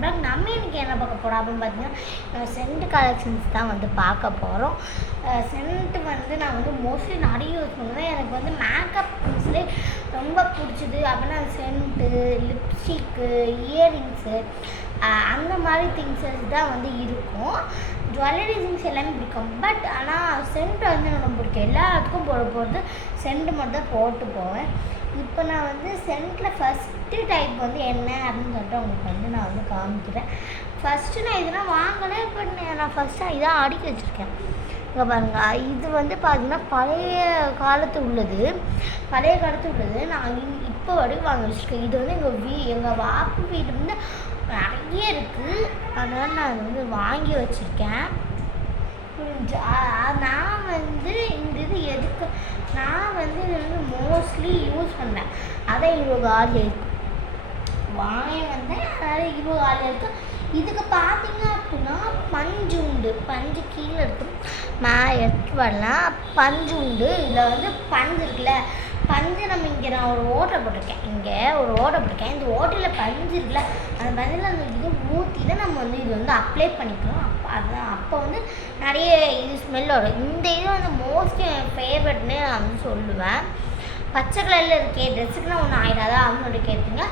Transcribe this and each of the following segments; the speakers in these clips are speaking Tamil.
பிளாக். நம்ம இன்றைக்கி என்ன பார்க்க போகிறோம் அப்படின்னு பார்த்தீங்கன்னா சென்ட் கலெக்ஷன்ஸ் தான் வந்து பார்க்க போகிறோம். சென்ட் வந்து நான் வந்து மோஸ்ட்லி நிறைய யூஸ் பண்ணுவேன். எனக்கு வந்து மேக்கப் திங்ஸ்லேயே ரொம்ப பிடிச்சது அப்படின்னா சென்ட்டு, லிப்ஸ்டிக்கு, இயரிங்ஸு அந்த மாதிரி திங்ஸஸ் தான் வந்து இருக்கும். ஜுவல்லரி திங்ஸ் எல்லாமே பிடிக்கும். பட் ஆனால் சென்ட் வந்து எனக்கு பிடிக்கும். எல்லாத்துக்கும் போகிறது சென்ட் மட்டும் தான் போட்டு போவேன். இப்போ நான் வந்து சென்ட்டில் ஃபஸ்ட்டு டைப் வந்து என்ன அப்படின்னு சொல்லிட்டு உங்களுக்கு வந்து நான் வந்து காமிக்கிறேன். ஃபஸ்ட்டு நான் இதெல்லாம் வாங்கினேன். இப்போ நான் ஃபஸ்ட்டு இதான் அடுக்கி வச்சுருக்கேன். இங்கே பாருங்கள், இது வந்து பார்த்திங்கன்னா பழைய காலத்து உள்ளது. நான் இப்போ வரைக்கும் வாங்கி வச்சுருக்கேன். இது வந்து எங்கள் வாப்பு வீடு வந்து நிறைய இருக்குது. அதனால் நான் அது வந்து வாங்கி வச்சுருக்கேன். நான் வந்து இந்த இது எதுக்கு நான் வந்து இது வந்து மோஸ்ட்லி யூஸ் பண்ணேன். அதான் 20 ஆள் இருக்குது வாங்கி வந்தேன். அதாவது 20 ஆள் இருக்குது. இதுக்கு பார்த்தீங்க அப்படின்னா பஞ்சு உண்டு. பஞ்சு கீழே இருக்கும், மேலே எடுத்து வரலாம். பஞ்சு உண்டு. இதில் வந்து பஞ்சு இருக்குல்ல, பஞ்சு நம்ம இங்கே நான் ஒரு ஓட்டை போட்டிருக்கேன். இந்த ஓட்டையில் பஞ்சு இருக்குல்ல, அந்த பஞ்சில் அந்த இது ஊற்றி தான் நம்ம வந்து இது வந்து அப்ளை பண்ணிக்கணும். அப்போ வந்து நிறைய இது ஸ்மெல் வரும். இந்த இது வந்து மோஸ்ட்லி என் ஃபேவரட்னு நான் வந்து சொல்லுவேன். பச்சை கலரில் இருக்கே ட்ரெஸ்ஸுக்குனா ஒன்றும் ஆகிடாதா அப்படின்னு சொல்லி கேட்பீங்க.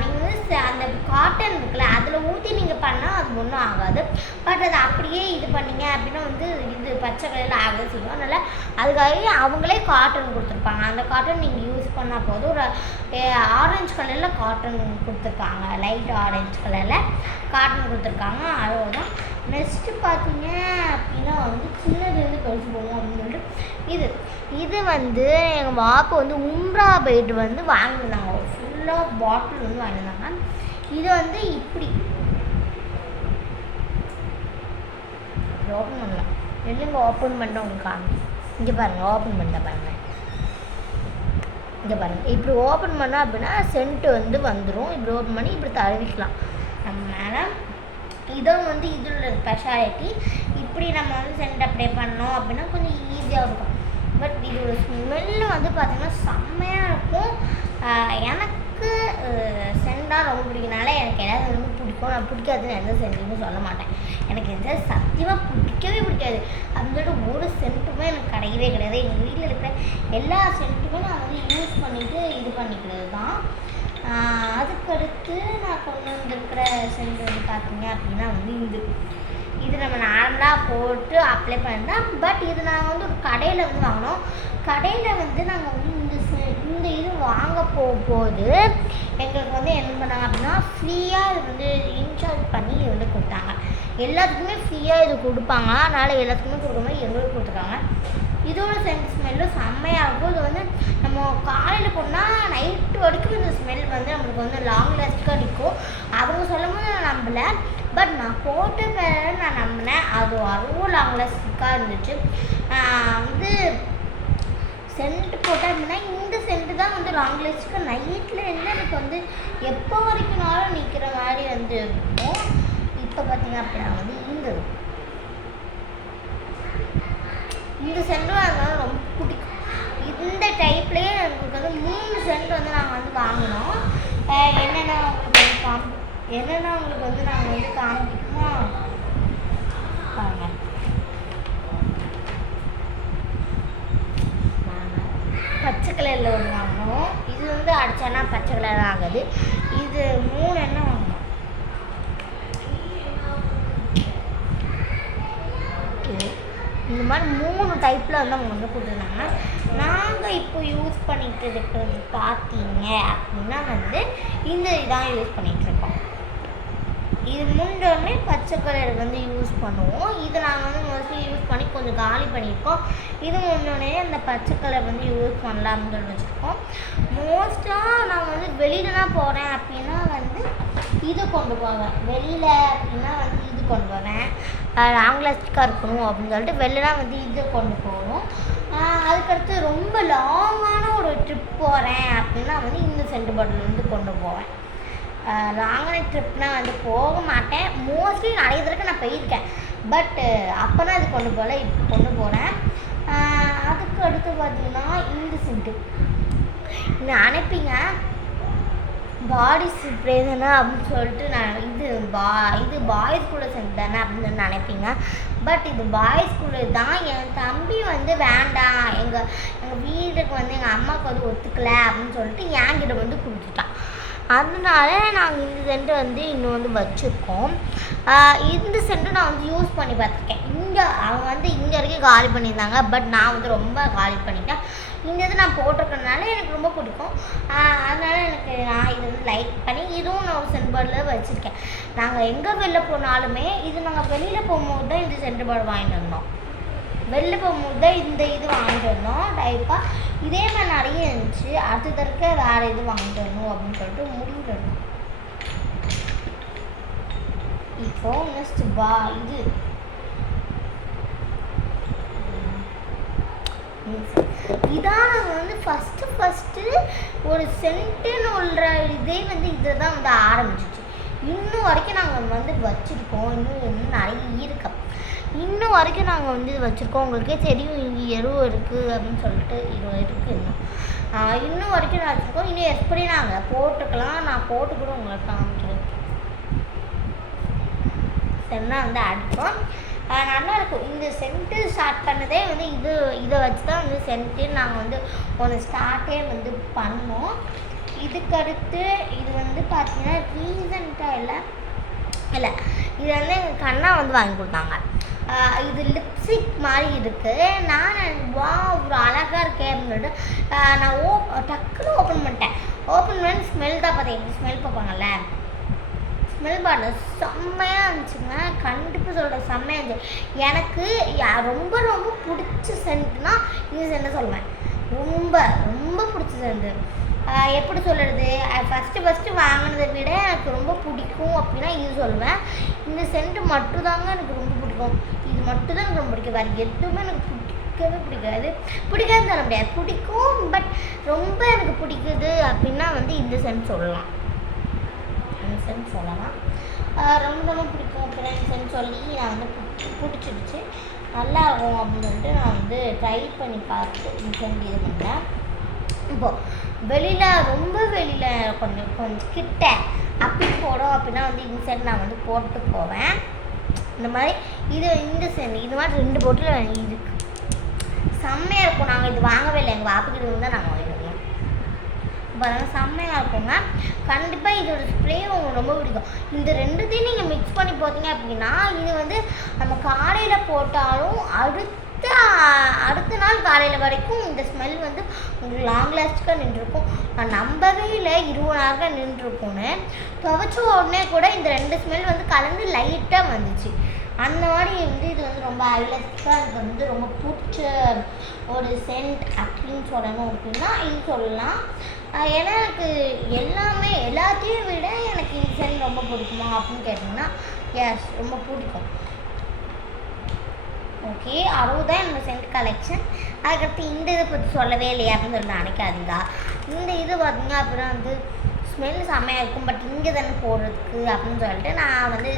நீங்கள் வந்து அந்த காட்டன் இருக்குல்ல, அதில் ஊற்றி நீங்கள் பண்ணால் அது ஒன்றும் ஆகாது. பட் அதை அப்படியே இது பண்ணிங்க அப்படின்னா வந்து இது பச்சை கலரில் ஆக செய்யும். அதனால் அதுக்காகவே அவங்களே காட்டன் கொடுத்துருப்பாங்க. அந்த காட்டன் நீங்கள் யூஸ் பண்ணால் போதும். ஒரு ஆரஞ்சு கலரில் காட்டன் கொடுத்துருக்காங்க, லைட் ஆரஞ்சு கலரில் காட்டன் கொடுத்துருக்காங்க. அவ்வளோதான். நெக்ஸ்ட்டு பார்த்தீங்க அப்படின்னா வந்து சின்னதுலேருந்து பெருசு போகும் அப்படின்னு சொல்லிட்டு இது வந்து எங்கள் வாப்பு வந்து உம்ரா பெயிட் வந்து வாங்கியிருந்தாங்க. ஒரு ஃபுல்லாக பாட்டில் வந்து வாங்கியிருந்தாங்க. இது வந்து இப்படி ஓப்பன் பண்ணலாம். இல்லைங்க, ஓப்பன் பண்ண உங்களுக்கு காமி. இங்கே பாருங்கள், ஓப்பன் பண்ண பாருங்கள். இங்கே பாருங்கள், இப்படி ஓப்பன் பண்ணால் அப்படின்னா சென்ட்டு வந்து வந்துடும். இப்படி ஓப்பன் பண்ணி இப்படி தடவிக்கலாம் நம்ம மேலே. இதுவும் வந்து இதோட ஸ்பெஷாலிட்டி. இப்படி நம்ம வந்து சென்ட் அப்ளை பண்ணோம் அப்படின்னா கொஞ்சம் ஈஸியாக இருக்கும். பட் இதோட ஸ்மெல்லு வந்து பார்த்திங்கன்னா செம்மையாக இருக்கும். எனக்கு சென்டாக ரொம்ப பிடிக்கிறனால எனக்கு எதாவது ரொம்ப பிடிக்கும். நான் பிடிக்காதுன்னு எந்த சென்ட்டுன்னு சொல்ல மாட்டேன். எனக்கு எந்த சத்தியமாக பிடிக்கவே பிடிக்காது அப்படின்னு சொல்லிட்டு ஒரு சென்ட்டுமே எனக்கு கிடையவே கிடையாது. எங்கள் வீட்டில் இருக்கிற எல்லா சென்ட்டுமே நான் வந்து யூஸ் பண்ணிவிட்டு இது பண்ணிக்கிறது தான். அதுக்கடுத்து நான் கொண்டு வந்திருக்கிற சென்ட் வந்து பார்த்தீங்க அப்படின்னா வந்து இது நம்ம நார்மலாக போட்டு அப்ளை பண்ணிருந்தோம். பட் இது நாங்கள் வந்து ஒரு கடையில் வந்து வாங்கினோம். கடையில் வந்து நாங்கள் வந்து இந்த இது வாங்க போகும்போது எங்களுக்கு வந்து என்ன பண்ணாங்க அப்படின்னா ஃப்ரீயாக இது வந்து இன்சார்ஜ் பண்ணி இது வந்து கொடுத்தாங்க. எல்லாத்துக்குமே ஃப்ரீயாக இது கொடுப்பாங்க. அதனால் எல்லாத்துக்குமே கொடுக்குற மாதிரி எங்களுக்கு கொடுத்துருக்காங்க. இதோட சென்ட் ஸ்மெல்லும் செம்மையாக இருக்கும். இது வந்து நம்ம காலையில் போனால் நைட்டு வரைக்கும் இந்த ஸ்மெல் வந்து நம்மளுக்கு வந்து லாங் லாஸ்டிக்காக நிற்கும். அவங்க சொல்லும் போது நான் நம்பலை. பட் நான் போட்ட பேர நான் நம்பினேன். அது அவ்வளோ லாங் லாஸ்டிக்காக இருந்துச்சு. வந்து சென்ட் போட்டேன் அப்படின்னா இந்த சென்ட்டு தான் வந்து லாங் லாஸ்டிக்காக நைட்டில் இருந்து எனக்கு வந்து எப்போ வரைக்கும்னாலும் நிற்கிற மாதிரி வந்து இருக்கும். இப்போ பார்த்தீங்க அப்படின்னா வந்து இந்த சென்ட்டும் அதனால ரொம்ப பிடிக்கும். இந்த டைப்லேயே எங்களுக்கு வந்து 3 சென்ட் வந்து நாங்கள் வந்து வாங்கினோம். என்னென்ன உங்களுக்கு வந்து நாங்கள் வந்து காமிக்கணும் பாருங்க. பச்சை கலரில் ஒன்று வாங்கினோம். இது வந்து அடித்தானா பச்சை கலர் ஆகுது. இது 3 என்ன வாங்கினோம். இந்த மாதிரி 3 டைப்பில் வந்து அவங்க வந்து கொடுத்துருந்தாங்க. நாங்கள் இப்போ யூஸ் பண்ணிகிட்டு இருக்கிறது பார்த்தீங்க அப்படின்னா வந்து இந்த இதான் யூஸ் பண்ணிகிட்ருக்கோம். இது முன்னே பச்சை கலர் வந்து யூஸ் பண்ணுவோம். இதை நாங்கள் வந்து மோஸ்ட்லி யூஸ் பண்ணி கொஞ்சம் காலி பண்ணியிருக்கோம். இது முன்னே அந்த பச்சை கலர் வந்து யூஸ் பண்ணலாம்னு சொல்லி வச்சுருக்கோம். மோஸ்ட்டாக நான் வந்து வெளியிலலாம் போகிறேன் அப்படின்னா வந்து இது கொண்டு போவேன். வெளியில் அப்படின்னா வந்து இது கொண்டு போவேன். லாங் லாஸ்டிக்காக இருக்கணும் அப்படின்னு சொல்லிட்டு வெளிலலாம் வந்து இது கொண்டு போவோம். அதுக்கடுத்து ரொம்ப லாங்கான ஒரு ட்ரிப் போகிறேன் அப்படின்னா வந்து இந்த சென்ட் பாட்டில் வந்து கொண்டு போவேன். லாங்கான ட்ரிப்னால் வந்து போக மாட்டேன். மோஸ்ட்லி நிறைய தடவை நான் போயிருக்கேன். பட் அப்போ தான் இது கொண்டு போகல, இப்போ கொண்டு போகிறேன். அதுக்கு அடுத்து பார்த்திங்கன்னா இந்த சென்ட்டு நீங்கள் அனுப்பிங்க. பாடி ஸ்ப்ரே தானே அப்படின்னு சொல்லிட்டு நான் இது பாய்ஸ் கூட சென்ட் தானே அப்படின்னு நினைப்பீங்க. பட் இது பாய்ஸ் கூட தான். என் தம்பி வந்து வேண்டாம், எங்கள் வீட்டுக்கு வந்து எங்கள் அம்மாவுக்கு வந்து ஒத்துக்கலை அப்படின்னு சொல்லிட்டு என்கிட்ட வந்து கொடுத்துட்டான். அதனால நாங்கள் இந்த சென்ட்டு வந்து இன்னும் வந்து வச்சுருக்கோம். இந்த சென்ட்டு நான் வந்து யூஸ் பண்ணி பார்த்துருக்கேன். அவங்க வந்து இங்கே வரைக்கும் காலி பண்ணியிருந்தாங்க. பட் நான் வந்து ரொம்ப காலி பண்ணிட்டேன். இந்த இது நான் போட்டிருக்கனால எனக்கு ரொம்ப பிடிக்கும். அதனால் நான் இது வந்து லைக் பண்ணி இதுவும் நான் ஒரு சென்ட் பாட்டில் வச்சுருக்கேன். நாங்கள் எங்கே வெளில போனாலுமே இது நாங்கள் வெளியில் போகும்போது தான் இந்த சென்ட் பாட்டில் வாங்கிட்டு வந்தோம். வெளில போகும்போது தான் இந்த இது வாங்கிட்டு வந்தோம் டைப்பாக. இதே மாதிரி நிறைய இருந்துச்சு. அடுத்த தடவை வேறு இது வாங்கிட்டு வரணும் அப்படின்னு சொல்லிட்டு முடிவில் இருந்தோம். இப்போ நெக்ஸ்ட் இது இதான் நாங்கள் வந்து ஃபஸ்ட்டு ஒரு சென்ட்டுன்னு உள்ள இதே வந்து இதை தான் வந்து ஆரம்பிச்சிச்சு. இன்னும் வரைக்கும் நாங்கள் வந்து வச்சுருக்கோம். இன்னும் நிறைய இருக்கு. இன்னும் வரைக்கும் நாங்கள் வந்து இது வச்சுருக்கோம். உங்களுக்கே தெரியும் இங்கே எருவு இருக்குது அப்படின்னு சொல்லிட்டு இது இருக்குது. இன்னும் வரைக்கும் நான் வச்சுருக்கோம். இன்னும் எப்படி நாங்கள் போட்டுக்கலாம். நான் போட்டு கூட உங்களுக்கு காமிக்கிறேன். சென்னா வந்து அடிப்போம். நல்லா இருக்கும். இந்த சென்ட்டு ஸ்டார்ட் பண்ணதே வந்து இதை வச்சு தான் வந்து சென்ட்டு நாங்கள் வந்து ஒன்று ஸ்டார்ட்டே வந்து பண்ணோம். இதுக்கடுத்து இது வந்து பார்த்தீங்கன்னா ரீசெண்டாக இல்லை இது வந்து எங்கள் கண்ணா வந்து வாங்கி கொடுத்தாங்க. இது லிப்ஸ்டிக் மாதிரி இருக்குது. நான் வா ஒரு அழகாக இருக்கேன் அப்படின்னு சொல்லிட்டு நான் டக்குன்னு ஓப்பன் பண்ணிட்டேன். ஓப்பன் பண்ணி ஸ்மெல் தான் பார்த்தேன். ஸ்மெல் பார்ப்பாங்கல்ல, ஸ்மெல் பாட்டில் செம்மையாக இருந்துச்சுங்க. கண்டிப்பாக சொல்கிறேன், செம்மையாக இருந்துச்சு. எனக்கு ரொம்ப ரொம்ப பிடிச்ச சென்ட்னா இந்த சென்ட்டை சொல்லுவேன். ரொம்ப ரொம்ப பிடிச்ச சென்ட்டு. எப்படி சொல்கிறது, ஃபஸ்ட்டு வாங்கினதை விட எனக்கு ரொம்ப பிடிக்கும் அப்படின்னா இது சொல்லுவேன். இந்த சென்ட்டு மட்டும்தாங்க எனக்கு ரொம்ப பிடிக்கும். இது மட்டும் தான் எனக்கு ரொம்ப பிடிக்கும். வேறு எதுவுமே எனக்கு பிடிக்காதுன்னு சொல்ல முடியாது. பிடிக்கும், பட் ரொம்ப எனக்கு பிடிக்குது அப்படின்னா வந்து இந்த சென்ட் சொல்லலாம். சொல்லலாம் ரொம்ப ரொம்ப பிடிக்கும் அப்படின்னா இந்த சென்ட் சொல்லி நான் வந்து பிடிச்சிடுச்சு. நல்லா இருக்கும் அப்படின்னு சொல்லிட்டு நான் வந்து ட்ரை பண்ணி பார்த்து இந்த சென்ட் இது பண்ணேன். இப்போது ரொம்ப வெளியில் கொஞ்சம் கிட்ட அப்படி போடும் அப்படின்னா வந்து இந்த சென்ட் நான் வந்து போட்டு போவேன். இந்த மாதிரி இந்த சென்ட் இது மாதிரி 2 போட்டில் இருக்குது. செம்மையாக இருக்கும். நாங்கள் இது வாங்கவே இல்லை. எங்கள் வாப்புக்கிட்ட இருந்து தான் நாங்கள் வாங்கிடுவோம். பாருங்கள், செம்மையாக இருக்குங்க. கண்டிப்பாக இதோட ஸ்ப்ரே உங்களுக்கு ரொம்ப பிடிக்கும். இந்த 2த்தையும் நீங்கள் மிக்ஸ் பண்ணி போட்டிங்க அப்படின்னா இது வந்து நம்ம காலையில் போட்டாலும் அடுத்த நாள் காலையில் வரைக்கும் இந்த ஸ்மெல் வந்து உங்களுக்கு லாங் லாஸ்ட்டுக்காக நின்றுருக்கும். நான் நம்பவே இல்லை 20 நாளாக நின்றுருக்கும்னு. துவைச்ச உடனே கூட இந்த 2 ஸ்மெல் வந்து கலந்து லைட்டாக வந்துச்சு. அந்த மாதிரி வந்து இது வந்து ரொம்ப ஹைலைட்ஸாக எனக்கு வந்து ரொம்ப பிடிச்ச ஒரு சென்ட் அப்படின்னு சொல்லணும் அப்படின்னா இது சொல்லலாம். ஏன்னா எனக்கு எல்லாத்தையும் விட எனக்கு இந்த சென்ட் ரொம்ப பிடிக்குமா அப்படின்னு கேட்டிங்கன்னா எஸ், ரொம்ப பிடிக்கும். ஓகே, அதுதான் என்னோடய சென்ட் கலெக்ஷன். அதுக்கடுத்து இந்த இதை பற்றி சொல்லவே இல்லையா அப்படின்னு சொல்லிட்டு நினைக்காதீங்க. இந்த இது பார்த்திங்க அப்புறம் வந்து ஸ்மெல் செம்மையாக இருக்கும். பட் இங்கே தானே போடுறதுக்கு அப்படின்னு சொல்லிட்டு நான் வந்து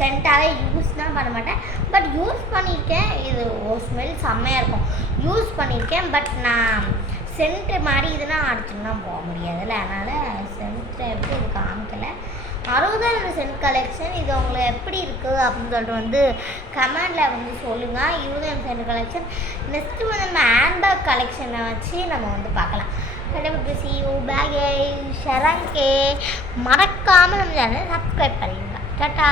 சென்ட்டாகவே யூஸ் தான் பண்ண மாட்டேன். பட் யூஸ் பண்ணியிருக்கேன். இது ஸ்மெல் செம்மையாக இருக்கும். யூஸ் பண்ணியிருக்கேன். பட் நான் சென்ட்டு மாதிரி இதெல்லாம் அடிச்சுன்னா போக முடியாதுல்ல, அதனால் சென்ட்டை எப்படி இது காமிக்கலை. அதுதான் இந்த சென்ட் கலெக்ஷன். இது உங்களுக்கு எப்படி இருக்குது அப்படின்னு சொல்லிட்டு வந்து கமெண்டில் வந்து சொல்லுங்கள். இதுதான் என் சென்ட் கலெக்ஷன். நெக்ஸ்ட்டு வந்து நம்ம ஹேண்ட்பேக் கலெக்ஷனை வச்சு நம்ம வந்து பார்க்கலாம். சி யூ பேக் ஷரங்கே மறக்காமல் நம்ம சேனலை சப்ஸ்கிரைப் பண்ணிடுங்க. டாட்டா.